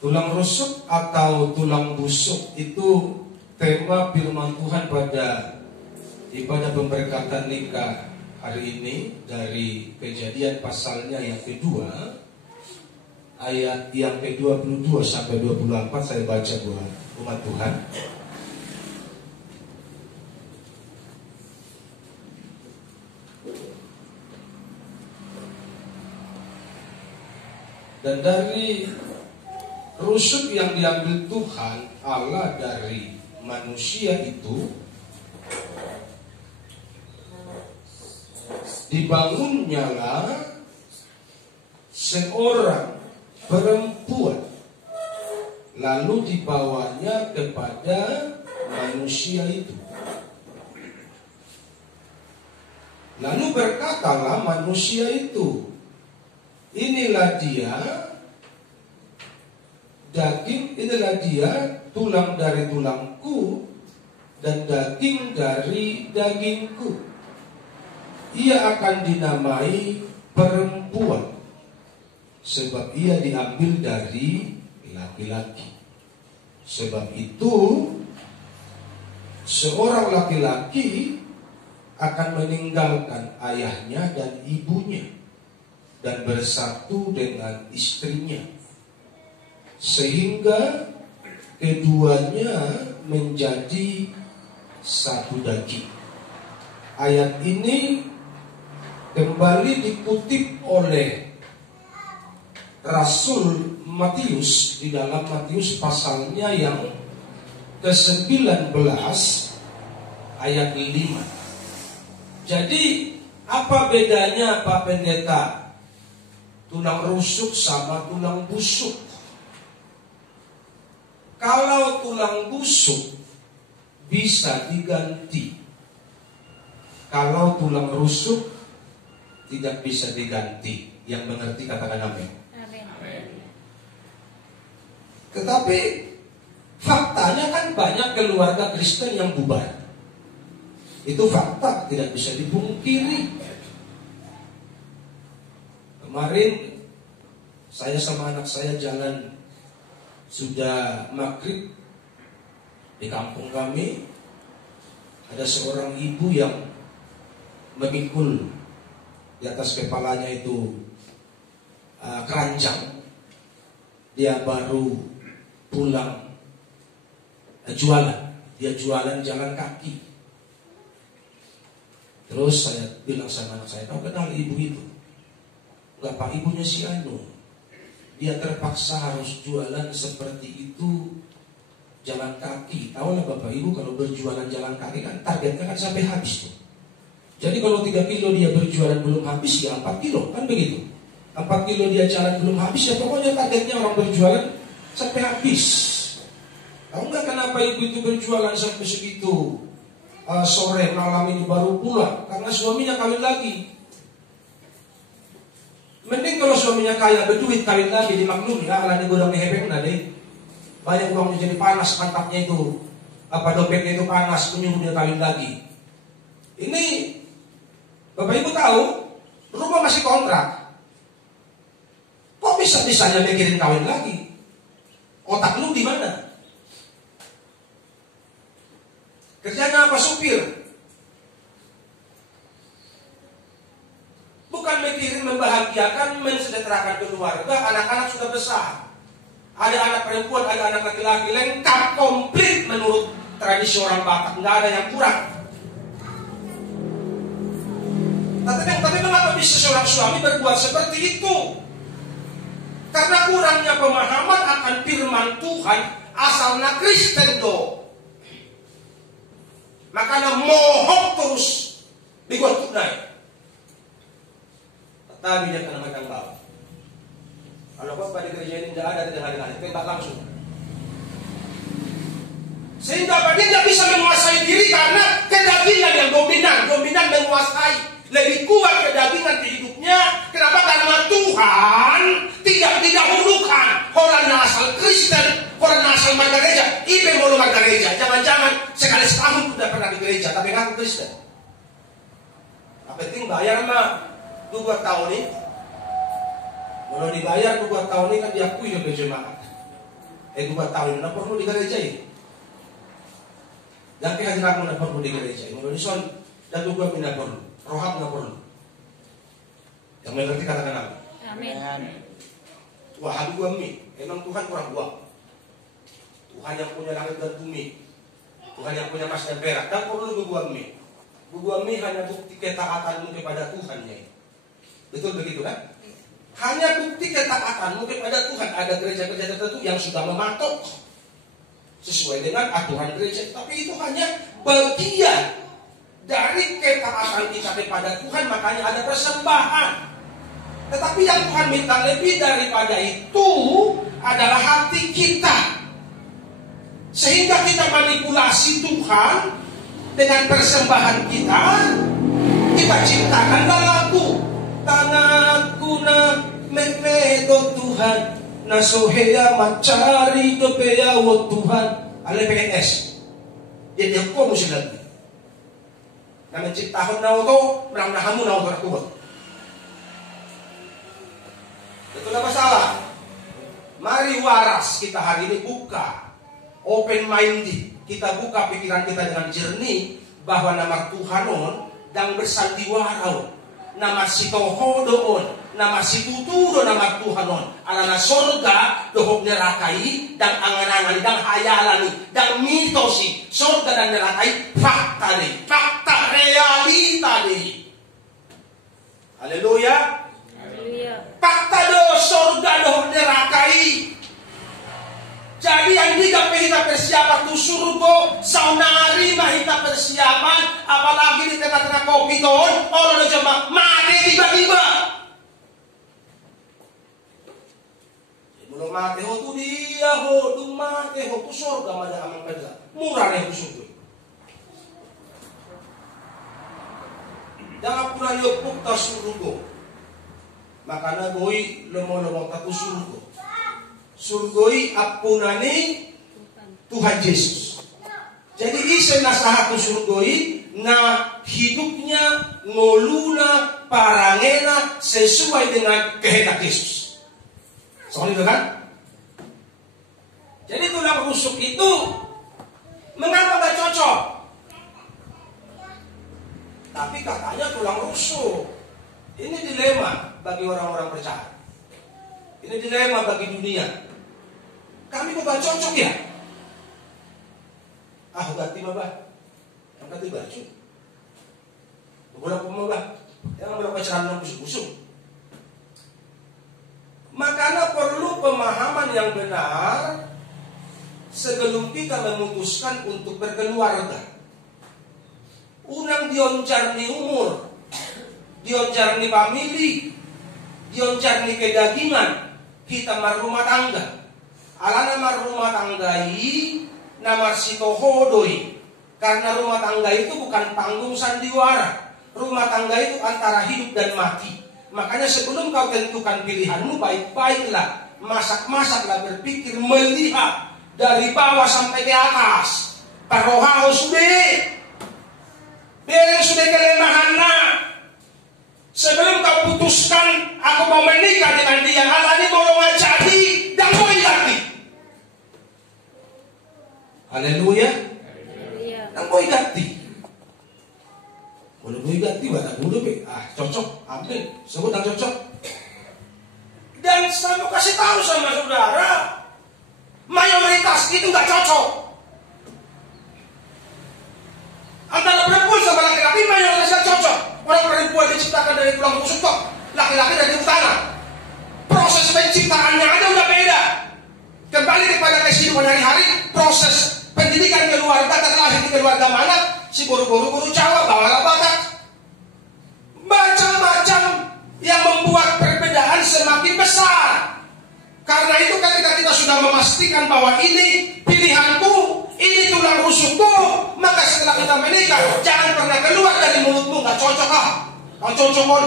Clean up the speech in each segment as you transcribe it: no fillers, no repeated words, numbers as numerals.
Tulang rusuk atau tulang busuk itu tema firman Tuhan pada ibadah pemberkatan nikah hari ini dari Kejadian pasalnya yang kedua, ayat yang ke-22 sampai 24 saya baca buat umat Tuhan. Dan dari rusuk yang diambil Tuhan Allah dari manusia itu, dibangunnyalah seorang perempuan, lalu dibawanya kepada manusia itu. Lalu berkatalah manusia itu, inilah dia tulang dari tulangku dan daging dari dagingku. Ia akan dinamai perempuan, sebab ia diambil dari laki-laki. Sebab itu seorang laki-laki akan meninggalkan ayahnya dan ibunya dan bersatu dengan istrinya, sehingga keduanya menjadi satu daging. Ayat ini kembali dikutip oleh Rasul Matius di dalam Matius pasalnya yang ke-19 ayat 5. Jadi apa bedanya Pak Pendeta tulang rusuk sama tulang busuk? Kalau tulang busuk bisa diganti, kalau tulang rusuk tidak bisa diganti. Yang mengerti katakan amin. Tetapi faktanya kan banyak keluarga Kristen yang bubar. Itu fakta, tidak bisa dipungkiri. Kemarin saya sama anak saya jalan sudah maghrib di kampung kami, ada seorang ibu yang memikul di atas kepalanya itu keranjang. Dia baru pulang jualan. Dia jualan jalan kaki. Terus saya bilang sama anak saya, kau kenal ibu itu? Enggak Pak, ibunya si Anu. Dia terpaksa harus jualan seperti itu jalan kaki. Tahu lah Bapak Ibu, kalau berjualan jalan kaki kan targetnya kan sampai habis tuh. Jadi kalau 3 kilo dia berjualan belum habis, ya 4 kilo, kan begitu. 4 kilo dia jalan belum habis, ya pokoknya targetnya orang berjualan sampai habis. Tahu nggak kenapa ibu itu berjualan sampai segitu? Sore malam ini baru pulang, karena suaminya kawin lagi. Mending kalau suaminya kaya, berduit, kawin lagi, dimaklumi lah, kalau di gudang dihebeng deh. Banyak uangnya jadi panas, mantapnya itu, dompetnya itu panas, menyuruh dia kawin lagi. Ini Bapak Ibu tahu, rumah masih kontrak. Kok bisa-bisanya mikirin kawin lagi? Otak lu di mana? Kerjanya apa? Supir. Bukan mikirin membahagiakan, mensejahterakan keluarga. Anak-anak sudah besar. Ada anak perempuan, ada anak laki-laki, lengkap, komplit menurut tradisi orang Batak. Nggak ada yang kurang. Tapi mengapa bisa seorang suami berbuat seperti itu? Karena kurangnya pemahaman akan firman Tuhan asalnya Kristen do. Makanya mohon terus dibuat tunai. Tetapi dia kena makan bawah. Kalau Bapak di gereja ini tidak ada di hari-hari, tembak langsung. Sehingga dia tidak bisa menguasai diri karena kedagingan yang dominan menguasai. Lebih kuat kedagingan di hidupnya. Kenapa? Karena Tuhan tidak didahulukan orang asal Kristen, orang asal marga gereja. Ibe mau marga gereja. Jangan-jangan sekali setahun sudah pernah di gereja, tapi ngaku Kristen. Apa penting bayar mah 2 tahun ini. Kalau dibayar 2 tahun ini kan diakui oleh jemaat. 2 tahun na perlu di gereja ini. Dan kehadiran na perlu di gereja ini. Menurut dan juga mina perlu, rohat na perlu. Yang mengerti katakan apa? Amin. Wah, hadu gua mi. Emang Tuhan kurang gua. Tuhan yang punya langit dan bumi. Tuhan yang punya emas dan perak. Dan perlu gua mi. Gua mi hanya bukti ketaatanmu kepada Tuhan ya. Betul begitu kan? Hanya bukti ketaatanmu kepada Tuhan. Ada gereja-gereja tertentu yang sudah mematok sesuai dengan aturan gereja. Tapi itu hanya bagian dari ketaatan kita kepada Tuhan. Makanya ada persembahan. Tetapi yang Tuhan minta lebih daripada itu adalah hati kita. Sehingga kita manipulasi Tuhan dengan persembahan kita. Kita ciptakanlah lagu. Tanahku na memedo Tuhan, nasohea macari dopea wo Tuhan. Ale PNS. Jadi aku mesti lagi. Na menciptakan na auto, merang nahamu na auto kuat. Itu apa salah? Mari waras kita hari ini buka, open minded. Kita buka pikiran kita dengan jernih bahwa nama Tuhanon dan bersandiwara. Nama si tohodoon, nama si tuturo nama Tuhanon. Alana sorga dohok nerakai dan angan-angan dan hayalani dan mitosi. Sorga dan nerakai fakta deh, fakta realita deh. Haleluya. Fakta do sorga dohok nerakai. Jadi yang kita persiapan tu surga, saunari mahita persiapan, apalagi di tengah-tengah kopi ton, orang coba mati tiba-tiba. Belum mati, tu dia, tu mati, tu surga mana aman kerja, murah nih surga. Jangan pula yopuk ta surga, makanya goi lemon-lemon tu surga. Surgoi apunani Tuhan Yesus. Jadi isen nasahaku surgoi na hidupnya ngoluna parangena sesuai dengan kehendak Yesus. Soal itu kan? Jadi tulang rusuk itu mengapa gak cocok? Tapi katanya tulang rusuk. Ini dilema bagi orang-orang percaya. Ini dilema bagi dunia. Kami kok gak cocok ya? Ganti mabah. Yang ganti baju. Beberapa mabah. Yang berapa celana busuk-busuk. Makanya perlu pemahaman yang benar sebelum kita memutuskan untuk berkeluarga. Unang dionjar ni umur, dionjar ni famili, dionjar ni kedagingan, kita marumah tangga. Alana mar rumah tanggai nama sitohodoi. Karena rumah tangga itu bukan panggung sandiwara. Rumah tangga itu antara hidup dan mati. Makanya sebelum kau tentukan pilihanmu, baik-baiklah, masak-masaklah, berpikir, melihat dari bawah sampai ke atas. Parohao sudah, bereng sudah kelemahannya. Sebelum kau putuskan, aku mau menikah dengan dia, alani mau ngajadi dan mau ganti. Haleluya. Nang boy ganti. Kalau boy ganti wala dulu be. Cocok, ambil. Sebut yang cocok. Dan saya mau kasih tahu sama saudara, mayoritas itu nggak cocok. Antara perempuan sama laki-laki mayoritas nggak cocok. Orang perempuan diciptakan dari tulang rusuk kok, laki-laki dari utara. Proses penciptaannya aja udah beda. Kembali kepada kehidupan hari-hari, proses pendidikan keluarga, terlahir di keluarga mana, si guru-guru Jawa, bawalah Batak. Macam-macam yang membuat perbedaan semakin besar. Karena itu ketika kita sudah memastikan bahwa ini pilihanku, ini tulang rusukku, maka setelah kita menikah, jangan pernah keluar dari mulutmu, gak cocok kau cocok kon.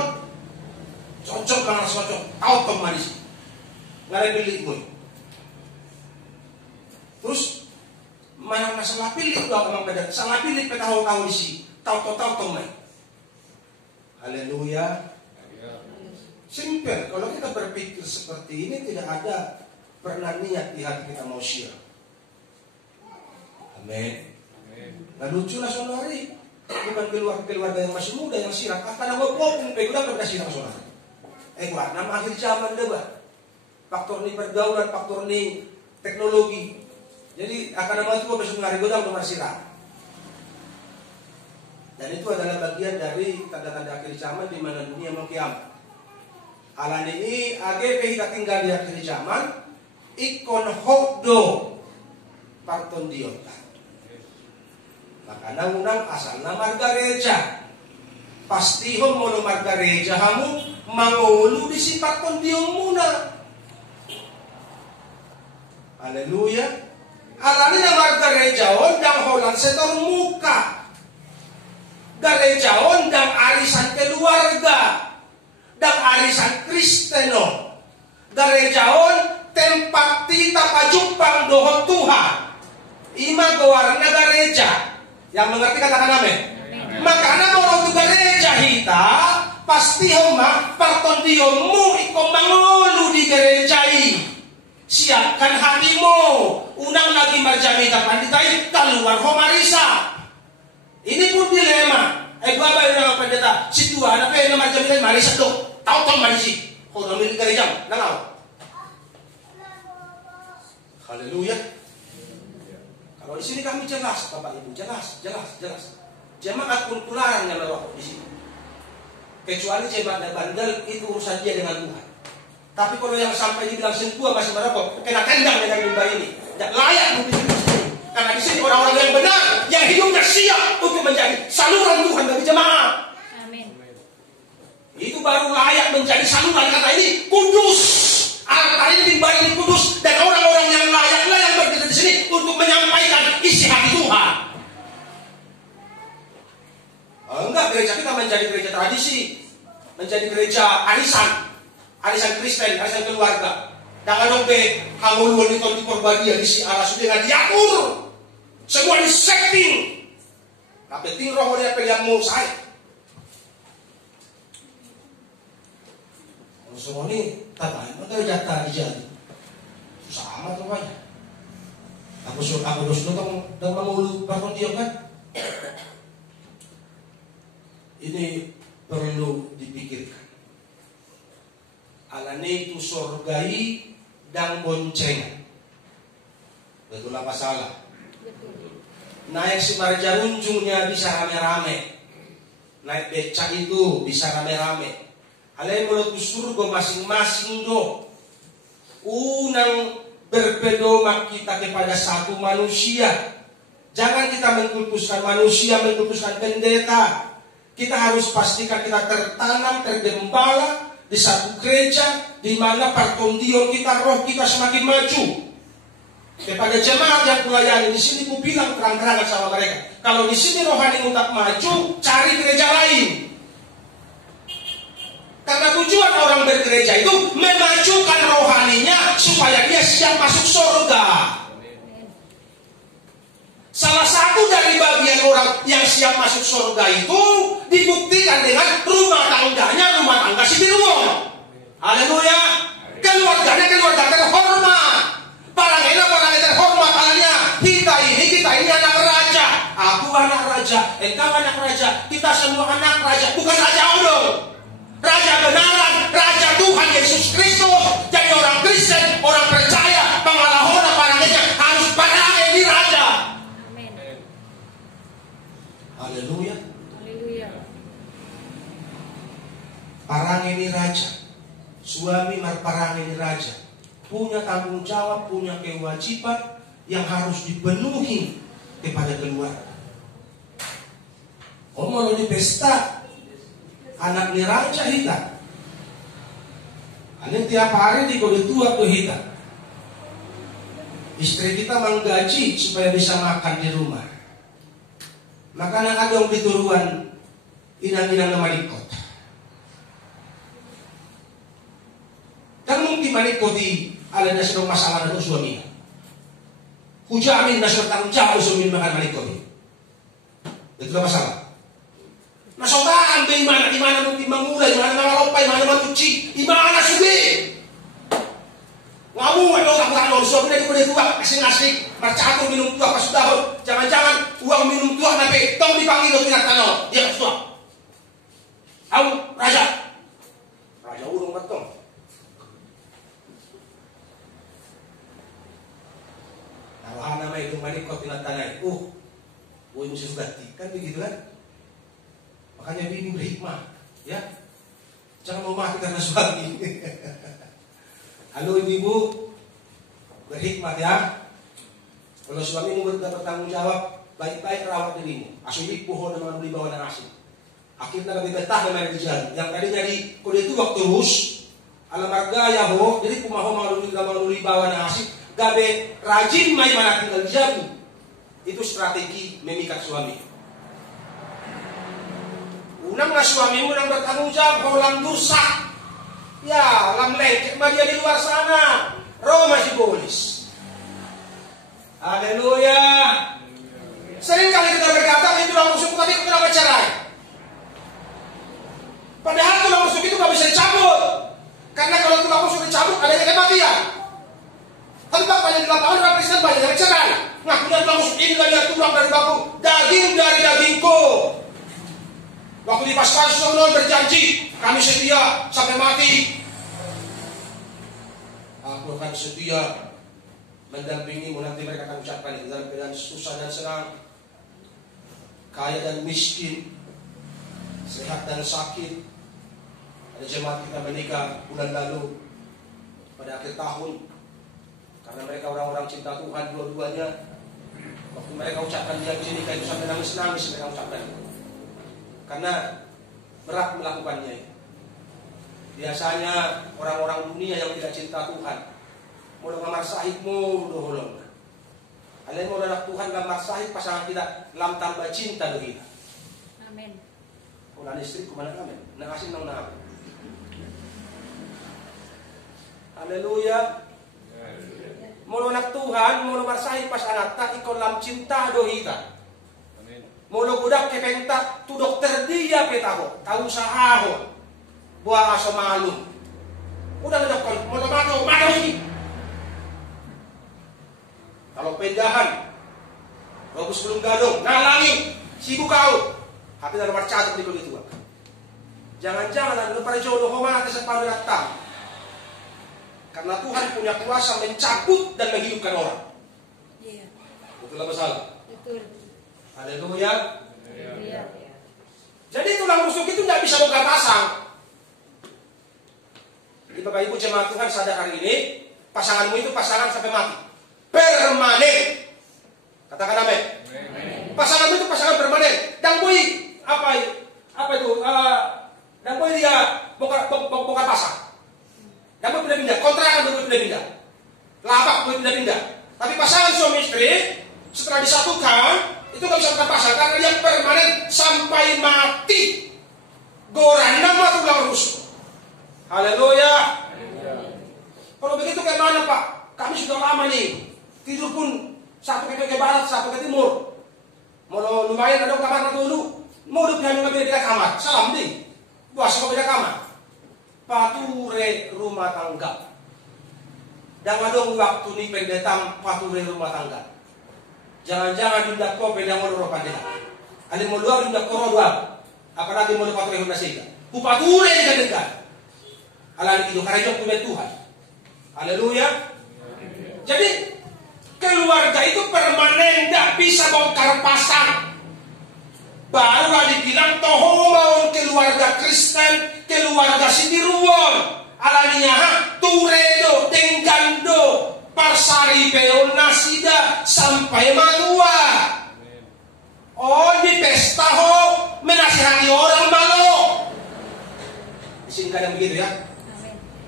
Cocok karena cocok, kau manis. Gak ada pilihmu. Terus mana salah pilih dong memang beda. Salah pilih peta tahu di sini. Tahu main. Haleluya. Simple. Kalau kita berpikir seperti ini tidak ada pernah niat di hati kita mau siram. Amin. Nah luculah saudari, bukan keluarga yang masih muda yang siram, akan nama popung pegulang udah siram saudari. Kuat nama akhir zaman debat. Faktor ini pergaulan, faktor ini teknologi. Jadi akan nama itu besok ngari godang nomor siram. Dan itu adalah bagian dari tanda-tanda akhir zaman di mana dunia mau kiamat. Alan ini AGP kita tinggal di akhir zaman, ikon hokdo parton diota. Maka unang asal na margareja. Pasti ho mono margareja hamu mangulu di si parton diom muna. Haleluya. Alani na margareja ondang holan setor muka. Gareja ondang arisan keluarga. Dan arisan Kristeno. Gareja on tempat tita pajumpang doho Tuhan. Ima gawarna gareja. Yang mengerti katakan amin. Makanya orang tu gereja hita pasti homa parton diomu iko mangulu di gereja ini. Siapkan hatimu. Unang lagi marjami tapanditai keluar homarisa. Ini pun dilema. Baba yang pendeta si tua anak yang marjami marisa tuh. Tahu marisi. Kalau di gereja nangau. Haleluya. Kalau di sini kami jelas, Bapak Ibu, jelas. Jemaat kulturan yang merokok di sini. Kecuali jemaat bandel itu urusan dia dengan Tuhan. Tapi kalau yang sampai dibilang sentuh masih merokok, kena tendang dengan limbah ini. Tidak layak untuk di sini. Karena di sini orang-orang yang benar, yang hidupnya siap untuk menjadi saluran Tuhan bagi jemaat. Amin. Itu baru layak menjadi saluran karena ini kudus. Altar ini limbah ini kudus dan orang-orang yang layaklah yang berdiri di sini untuk menyampaikan isi hati Tuhan. Enggak, gereja kita menjadi gereja tradisi, menjadi gereja arisan Kristen, arisan keluarga. Jangan dong be hangul di korbadia di si arah sudah diatur, semua di setting. Tapi tinggal oleh yang mau saya. Semua ini tatanan maka jatah dijadi susah amat rupanya. Aku dos dong mengulu bakon dia kan. Ini perlu dipikirkan. Alane itu sorgai dan bonceng. Betul apa salah? Naik si marja runjungnya bisa rame-rame. Naik becak itu bisa rame-rame. Alai menuju surga masing-masing do. Unang berpedoman kita kepada satu manusia. Jangan kita mengkultuskan manusia, mengkultuskan pendeta. Kita harus pastikan kita tertanam, tergembala di satu gereja di mana partondio kita, roh kita semakin maju. Kepada jemaat yang kulayani di sini, ku bilang terang-terangan sama mereka. Kalau di sini rohani tak maju, cari gereja lain. Karena tujuan orang bergereja itu memajukan rohaninya supaya dia siap masuk surga. Salah satu dari bagian orang yang siap masuk surga itu dibuktikan dengan rumah tangga si Biruang. Haleluya. Keluarganya keluarga terhormat. Parangnya terhormat. Alanya kita ini anak raja. Aku anak raja, engkau anak raja. Kita semua anak raja, bukan raja odong. Raja benaran, Raja Tuhan Yesus Kristus. Jadi orang Kristen, orang percaya, pengalahona parangnya harus parang ini Raja. Amin. Haleluya. Parang ini Raja. Suami parang ini Raja. Punya tanggung jawab, punya kewajiban yang harus dipenuhi kepada keluarga. Mau di pesta anak ni raja hita. Ini tiap hari di kode tua tuh hita. Istri kita menggaji supaya bisa makan di rumah. Makanan ada di turuan inang-inang nama likot. Dan mungkin malikot di ala nasional masalah dengan suaminya. Hujamin nasional tanggung jawab suami makan malikot. Itu masalah. Masotaan di mana mungkin mangulay, di mana nangalopay, di mana matuci, di mana sugi. Ngaw Kamu lo tak pernah suami dari kuda tua asing-asing bercatur minum tua pas tahun. Jangan-jangan uang minum tua nabe tong dipanggil lo tidak tanah dia pas tua. Kamu raja urung betong. Nah, nama itu mari kau tidak tanah. Gue mesti ganti kan begitu kan? Makanya bini berhikmah, ya. Jangan mau mati karena suami. Halo ibu, berhikmat ya. Kalau suamimu bertanggung jawab, baik-baik rawat dirimu. Asli pohon dengan beli bawah dan asing. Akhirnya lebih betah dengan di jalan. Yang tadinya di kode itu waktu terus, alam marga ya ho, jadi kumaho maluli bawah dan asing. Gabe rajin main mana tinggal jabu. Itu strategi memikat suami. Unang nggak suamimu yang bertanggung jawab, kolam dosa. Ya, lam lecek dia di luar sana. Roh masih bolis. Haleluya. Sering kali kita berkata itu tulang rusuk tapi kenapa cerai? Padahal tulang rusuk itu nggak bisa dicabut. Karena kalau tulang rusuk dicabut adanya kematian. Tempat banyak di lapangan orang Kristen banyak yang cerai. Nah, kemudian tulang rusuk ini dia tulang dari baku, daging dari dagingku. Waktu di Paskah Solomon berjanji, kami setia sampai mati. Aku akan setia mendampingimu. Nanti mereka akan ucapkan itu dalam keadaan susah dan senang, kaya dan miskin, sehat dan sakit. Ada jemaat kita menikah bulan lalu pada akhir tahun karena mereka orang-orang cinta Tuhan dua-duanya. Waktu mereka ucapkan janji nikah itu sampai nangis-nangis mereka ucapkan. Karena berat melakukannya. Biasanya orang-orang dunia yang tidak cinta Tuhan mau ngamar sahibmu doholong. Kalian mau anak Tuhan ngamar sahib pasangan tidak lam tambah cinta dohi. Amin. Ulah istri kumana amin. Na asin nang na. Haleluya. Mau anak Tuhan mau ngamar sahib pasangan tak ikon lam cinta dohi ta. Molo budak kepengta tu dokter dia petaho, tahu sahaho. Buah asa malu. Udah dokter, molo mato ini. Kalau pendahan, bagus belum gadong, nalangi, sibuk kau. Tapi dalam marcatuk di begitu. Jangan-jangan ada pada jodoh homa atas separuh datang. Karena Tuhan punya kuasa mencabut dan menghidupkan orang. Iya. Betul apa salah? Betul. Haleluya. Iya. Jadi tulang rusuk itu tidak bisa bongkar pasang. Jadi Bapak Ibu jemaat Tuhan sadar hari ini, pasanganmu itu pasangan sampai mati. Permanen. Katakan amin. Pasanganmu itu pasangan permanen. Dan boy apa itu? Dan boy dia bongkar pasang. Dan boy pindah-pindah. Kontrakan boy pindah-pindah. Lapak boy pindah-pindah. Tapi pasangan suami istri setelah disatukan itu nggak bisa bongkar pasang karena dia permanen sampai mati. Goranda mati tulang rusuk. Haleluya. Kalau begitu kayak mana Pak? Kami sudah lama nih. Tidur pun satu ke barat, satu ke timur. Mau lumayan ada kamar dulu. Mau udah pindah beda kamar. Salam deh. Buas kau beda kamar. Pature rumah tangga. Dan ada waktu nih pendatang pature rumah tangga. Jangan-jangan dindak kau beda mau roh pandai. Ada mau luar dindak kau dua. Apalagi mau pature rumah sehingga. Pature dengan dekat. Alami itu karena jauh punya Tuhan. Haleluya. Jadi keluarga itu permanen, tidak bisa bongkar pasang. Barulah dibilang toh mau keluarga Kristen, keluarga Sindiruan. Alaninya turedo, tenggando, parsari peon nasida sampai matua. Oh di pesta ho menasihati orang malo. Di sini kadang begitu ya.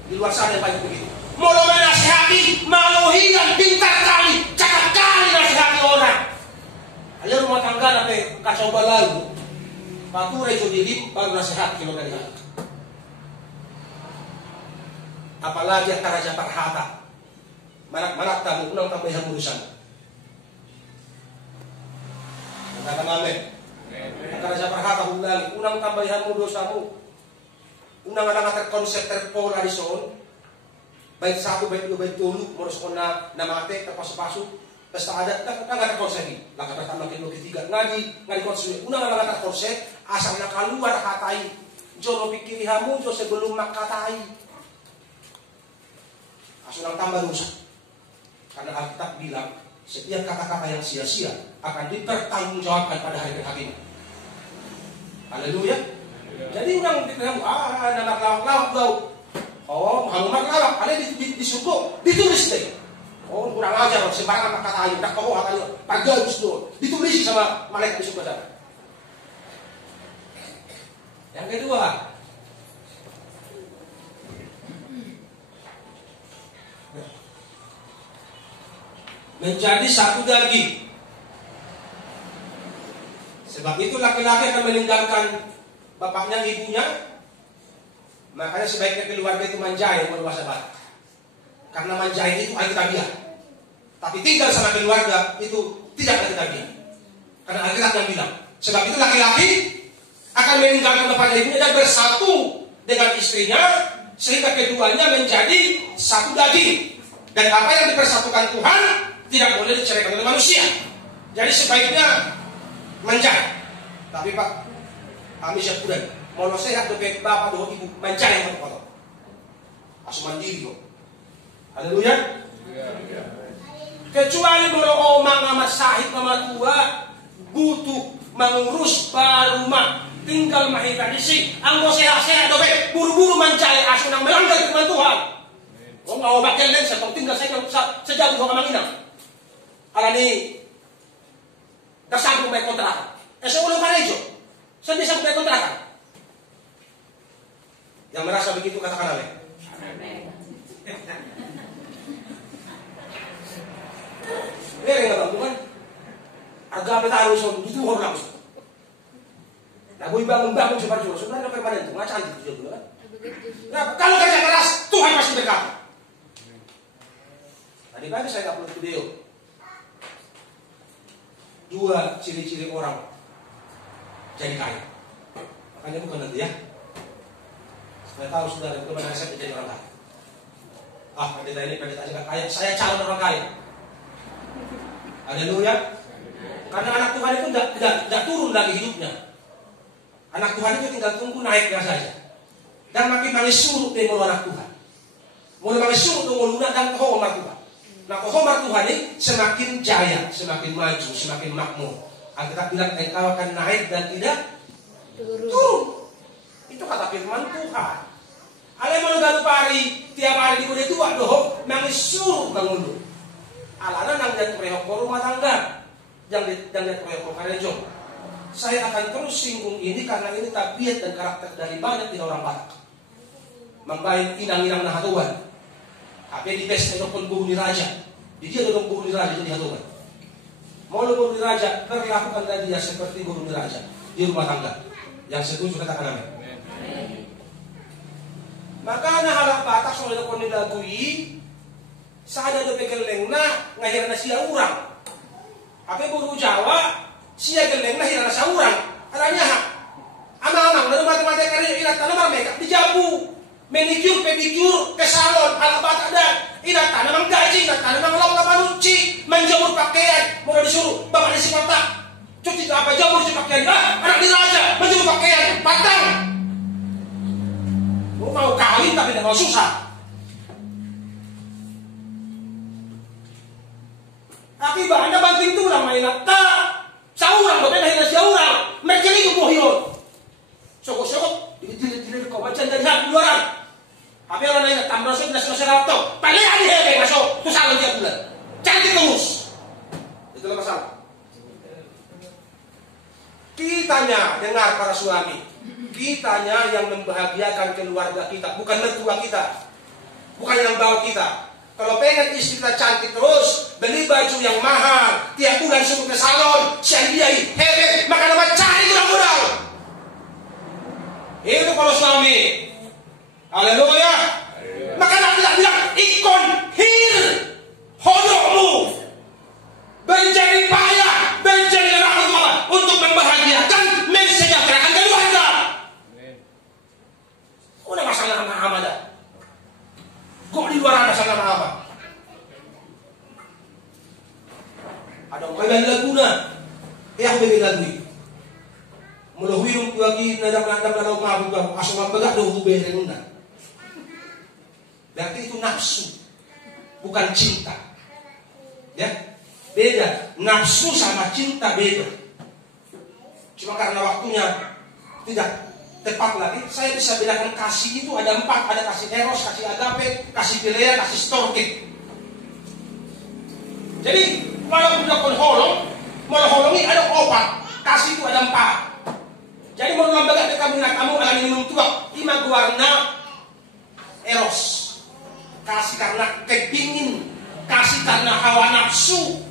Di luar sana banyak begitu. Mau menasihati, malu hilang, pintar kali, cakap kali nasihati orang. Ayo rumah tangga nape kacau balau. Pature itu diri baru nasihat kalau dari hal. Apalagi antara jabar harta. Manak-manak tamu unang tambahan urusan. Katakan amin. Antara jabar harta ulangi unang tambahan dosamu. Unang anak terkonsep terpolarison. Bait 1, bait 2, bait 3, moros ko na namate, tapasok-pasok. Basta ada, nggak terkonsep. Langkah pertama, kedua, ketiga. Nggak dikonsep. Una nga lang terkonsep, asal nakaluar katai. Joro pikiri hamu, jo sebelum makatai. Asal nang tambah dosa. Karena Alkitab bilang, setiap kata-kata yang sia-sia akan dipertanggungjawabkan pada hari berhakim. Haleluya. Jadi orang bilang, nama lawak bau. Oh, Muhammad lawak. Ada di surga, ditulis deh. Oh, kurang ajar, sembarangan kata ayu, tak kau katanya, bagus tuh, ditulis sama malaikat di surga sana. Yang kedua, menjadi satu daging. Sebab itu laki-laki akan meninggalkan bapaknya, ibunya. Makanya sebaiknya keluarga itu manjai meluas batas. Karena manjai itu alkitabiah. Tapi tinggal sama keluarga itu tidak alkitabiah. Karena Alkitab yang bilang. Sebab itu laki-laki akan meninggalkan bapaknya, ibunya dan bersatu dengan istrinya, sehingga keduanya menjadi satu daging. Dan apa yang dipersatukan Tuhan tidak boleh diceraikan oleh manusia. Jadi sebaiknya manjai. Tapi Pak, kami siap kuda. Mau sehat dope bapak doh ibu manjai yang foto. Asuh mandiri kok. Haleluya. Kecuali kalau omang sama sahib sama tua butuh mengurus rumah, tinggal mahita di sini. Anggo sehat-sehat dope buru-buru manjai asuh nang melanggar firman Tuhan. Oh mau bakal lain setong tinggal saya sejauh kau kamanginang. Alani kasangku may kontrakan. Seulong karejo. Saan bisa may kontrakan? Yang merasa begitu katakan amin. Beri nga Tuhan. Agapit harus itu orang langsung. Nah, gue bangun coba sebenarnya permanen tuh, nggak cantik juga kan? Nah, kalau kerja keras, Tuhan pasti berkata. Tadi pagi saya upload video. 2 ciri-ciri orang jadi kaya. Makanya bukan nanti ya. Saya tahu saudara bagaimana saya menjadi orang kaya. Pendeta ini nggak kaya. Saya calon orang kaya. Haleluya. Karena anak Tuhan itu tidak turun lagi hidupnya. Anak Tuhan itu tinggal tunggu naiknya saja. Dan makin surut dengan anak Tuhan. Mulai makin surut dengan lunak dan kehomar Tuhan. Nah kehomar Tuhan ini semakin jaya, semakin maju, semakin makmur. Alkitab bilang engkau akan naik dan tidak turun. Itu kata firman Tuhan. Ale mau galu pari tiap hari di kode tua doh, makin surut bangun. Alana nang dan prehok rumah tangga, jangan prehok karejo. Saya akan terus singgung ini karena ini tabiat dan karakter dari banyak di orang Batak. Membaik inang-inang na hatuan. Tapi di tes itu pun buhuni raja. Di dia dong buhuni raja jadi hatuan. Mau buhuni raja, perlakukan dia seperti buhuni raja di rumah tangga. Yang setuju katakan amin. Maka na halak Batak soalnya kau nilagui. Sada do pegeleng na ngahir na siya urang. Ape buru Jawa siya geleng na hira na siya urang. Alanya ha. Amang-amang na mata-mata kari ilat na naman mereka dijabu. Manicure, pedicure, ke salon, alabat ada. Ilat na namang gaji, ilat na namang law na manuci. Menjamur pakaian, mula disuruh bapak di si kotak. Cuci apa jamur si pakaian. Anak di raja menjamur pakaian, patang. Mau kawin tapi tidak mau susah. Tapi anda banting tu orang main tak. Saurang, betul dah nasi saurang. Mereka ni kemuhion. Sokok-sokok, dilihat kau macam dari hati luaran. Tapi orang lain tak merasa nasi masyarakat. Paling hari hebe masuk, tu salah dia bulan. Cantik terus. Itulah masalah. Kitanya dengar para suami. Kitanya yang membahagiakan keluarga kita, bukan mertua kita, bukan yang bawa kita. Kalau pengen istri kita cantik terus, beli baju yang mahal, tiap bulan suruh ke salon, syariah, hebat, maka nama cari modal. Itu kalau suami. Haleluya. Maka nak tidak bilang ikon hir hodokmu menjadi payah, menjadi rahmat untuk membahagiakan, mensejahterakan keluarga. Udah masalah anak-anak dah. Kok di luar ada dua gini nadam mabuk asal mabegak do bereng unda. Berarti itu nafsu, bukan cinta. Ya, beda. Nafsu sama cinta beda. Cuma karena waktunya tidak tepat lagi, saya bisa bedakan kasih itu ada 4, ada kasih eros, kasih agape, kasih philia, kasih storge. Jadi walaupun dilakukan holongi ada 4, kasih itu ada 4. Jadi mau lambaga kamu nak kamu alami minum tua, ima warna eros, kasih karena kepingin, kasih karena hawa nafsu.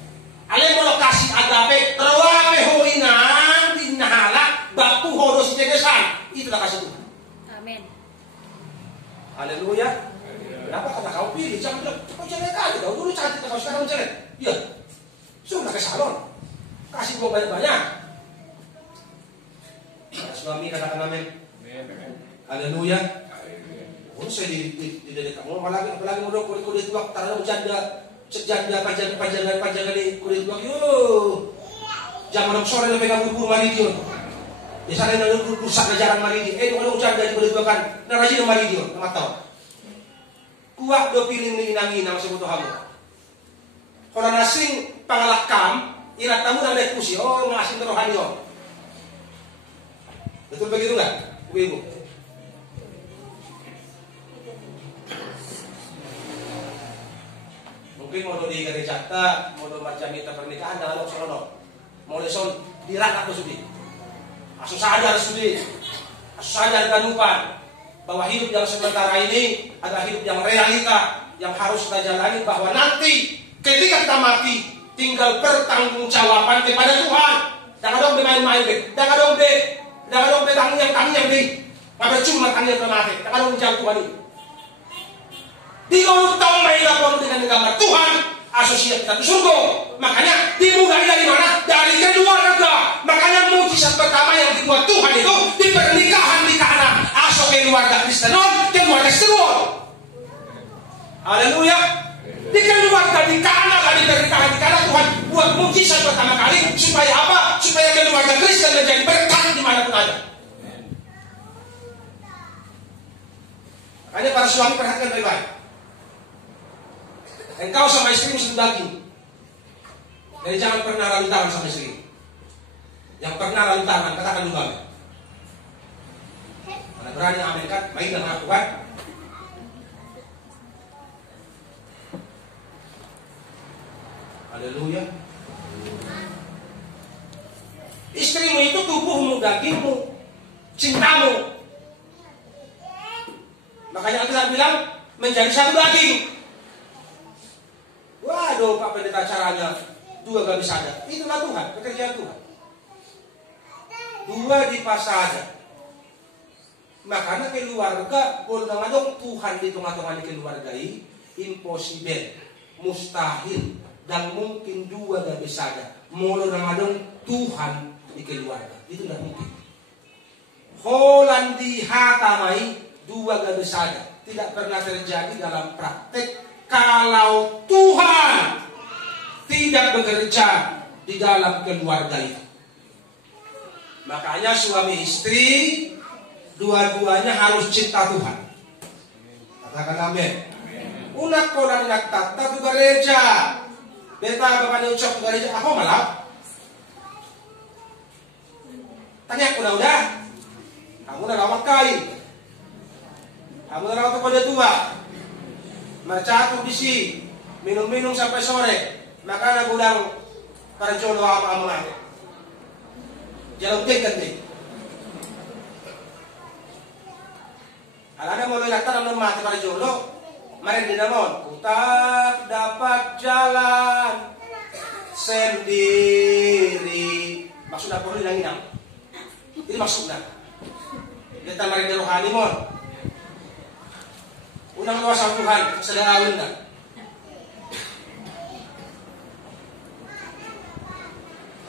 Ale mau kasih agape, rawape hoinang dinahala, baku hodos jegesan. Itulah kasih Tuhan. Amin. Haleluya. Kenapa? Karena kau pilih. Jangan bilang, kau jelek kali. Kau dulu cantik, kau sekarang jelek. Iya. Sudah ke salon. Kasih gua banyak-banyak. Suami katakan amin. Haleluya. Oh, saya di kamu apalagi mau dong kulit tua karena panjangan di kulit tua. Yo. Jam 6 sore lebih pegang bubur maridion. Biasanya nak rusak jarang maridion. Kalau janda di kulit tua kan, nak rajin maridion, enggak tahu. Kuat do pilih ni inang sebut kamu. Kalau nasing pangalakam, irat tamu nang diskusi, oh ngasih rohani oh. Betul begitu enggak? Ibu. Mungkin mau di gereja tak, mau macam itu pernikahan jangan lo sono. Mau leson dirak aku sudi. Asu sadar sudi. Asu sadar kanupan bahwa hidup yang sementara ini adalah hidup yang realita yang harus kita jalani, bahwa nanti ketika kita mati tinggal pertanggungjawaban kepada Tuhan. Jangan dong bermain-main be. Jangan dong tanggung yang be. Pada cuma tanggung yang mati. Jangan dong menjauh Tuhan ini. Di utang mainlah penuh dengan gambar Tuhan, asosiasi kita itu surga. Makanya dimulai dari mana? Dari keluarga. Makanya mujizat pertama yang dibuat Tuhan itu di pernikahan di Kana. Asal keluarga Kristenon, keluarga Kristen. Haleluya. Di keluarga di Kana, di pernikahan di Kana Tuhan buat mujizat pertama kali supaya apa? Supaya keluarga Kristen menjadi berkat dimanapun ada. Makanya para suami perhatikan baik-baik. Engkau sama istrimu sedaging. Jadi jangan pernah lalu tangan sama istri. Yang pernah lalu tangan, katakan dulu amin. Mana berani amin kan? Main dengan aku kan? Haleluya. Istrimu itu tubuhmu, dagingmu, cintamu. Makanya Alkitab bilang menjadi satu daging. Waduh, Pak Pendeta caranya 2 gak bisa ada. Itulah Tuhan, pekerjaan Tuhan. 2 di pasada. Makanya keluarga boleh ngadong Tuhan di tengah-tengah keluarga ini impossible, mustahil, dan mungkin 2 gak bisa ada. Mulu ngadong Tuhan di keluarga itu tidak mungkin. Holandi hatamai 2 gak bisa ada. Tidak pernah terjadi dalam praktek. Kalau Tuhan tidak bekerja di dalam keluarga itu. Makanya suami istri dua-duanya harus cinta Tuhan. Katakan amin. Unak kolan nak tata tu gereja. Beta bapak ni ucap tu gereja. Apa malah? Tanya aku udah. Kamu dah rawat kain. Kamu dah rawat kepada tua. Mercatu bisi, minum-minum sampai sore. Maka nak bulang para jodoh apa-apa. Jangan ganti. Alana mau lihat tanam mati para jodoh. Mari dinamon. Ku tak dapat jalan sendiri. Maksudnya perlu hilang. Ini maksudnya. Kita mari di rohani mon. Unang luasa Tuhan, sedang awin na.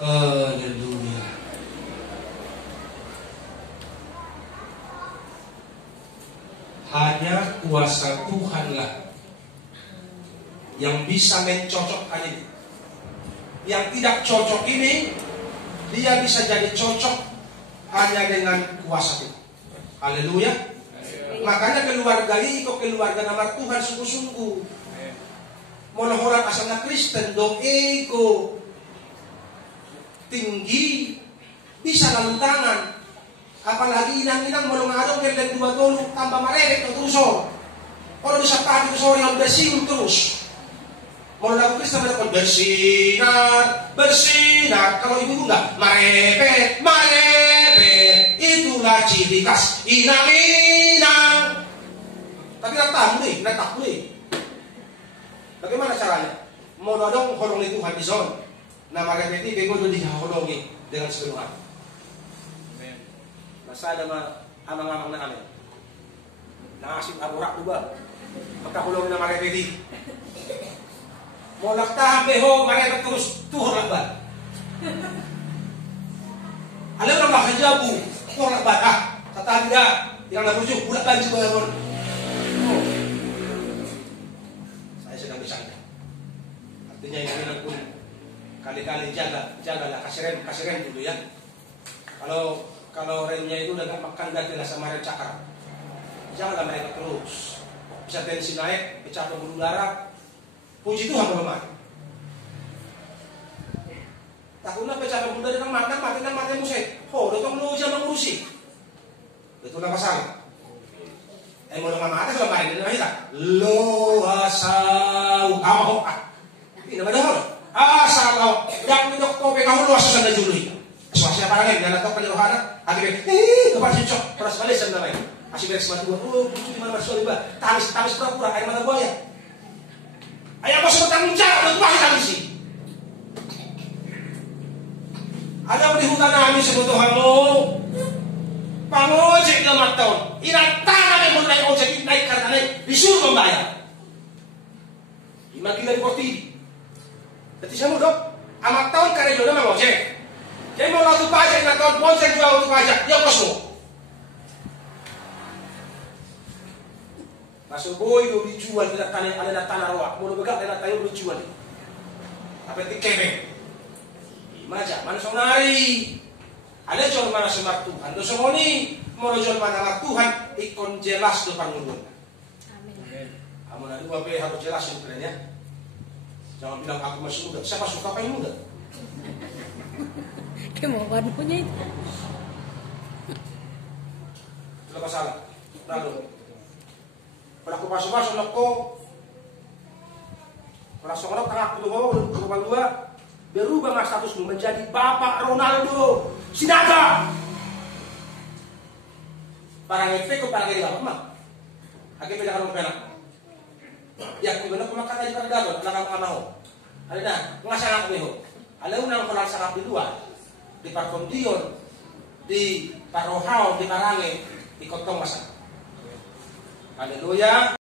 Haleluya. Hanya kuasa Tuhanlah yang bisa mencocokkan ini. Yang tidak cocok ini, dia bisa jadi cocok hanya dengan kuasa Tuhan. Haleluya. Makanya keluarga ini kok keluarga nama Tuhan sungguh-sungguh. Mono orang asalnya Kristen dong ego tinggi bisa lalu tangan. Apalagi inang-inang mono ngadong dan dua tolong tambah marek terus. Kalau bisa pagi terus yang bersiul terus. Mono lagu Kristen mereka bersinar. Kalau ibu enggak marepet. Itulah ciri khas inang-inang. Tapi tak boleh. Bagaimana caranya? Mau dong holong itu Tuhan di zon. Nama repeti bego udah diholongi dengan sepenuh hati. Masa ada amang-amang na amin. Nakasip aburak juga. Pagkakulong nama repeti. Mau laktahan beho, marepet terus tuhon lakbat. Alam na makajabu. Tuhon lakbat. Tatabi na. Yang nabujuk, bulat banji ko naman. Saya sedang bercanda. Artinya yang pun kali-kali jagalah kasih rem dulu ya. Kalau remnya itu udah gak makan gantilah sama rem cakar. Janganlah mereka terus. Bisa tensi naik, pecah pembuluh darah. Puji Tuhan belum mati. Takutnya pecah pembuluh darah mati musik. Datang lu jangan mengurusi. Itulah pasal. Mau nama atas kalau main dengan kita. Lo asal kamu ini nama dah. Asal kau yang minyak kopi kau lu asal sana juri. Suasana apa lagi? Jangan tahu kalau rohana. Akhirnya kepas cocok. Terus balik sama lain. Asih beres mati gua. Puji di mana masuk libat. Tangis pura-pura air mata buaya. Ayah kau semua tanggung jawab untuk bahaya tangis sih. Ada di hutan kami sebut Tuhanmu. Pangojek 5 tahun. Inang tangan yang mulai ojek naik karena naik disuruh membayar. 5 gila di porti. Jadi saya dok. Amat tahun karena jodoh mau ojek. Jadi mau lalu pajak 5 tahun ponsel juga untuk pajak. Ya kosmo. Masuk boy do dijual tidak tanah roak. Mau begak tidak tayo dijual. Apa tikebe? Imaja mana sonari. Ada jual mana semar Tuhan. Dosa moni mau jual mana Tuhan ikon jelas depan mulut. Amin. Kamu nanti gua harus jelasin kalian ya. Jangan bilang aku masih muda. Siapa suka apa yang muda? Kemauan punya itu. Tidak masalah. Lalu pelaku masuk loko. Langsung orang tengah ke dua. Berubah mas statusmu menjadi Bapak Ronaldo Sinaga. Parang efek ko parang gila mah. Agi pila karong pena. Ya ko gano kumakan aja para dato, nakang amaho. Ada na, ngasang ako miho. Alaw nang kulang sa kapilua. Di Parkondion, di Parohaw, di Marange, di Kotong Masan. Haleluya.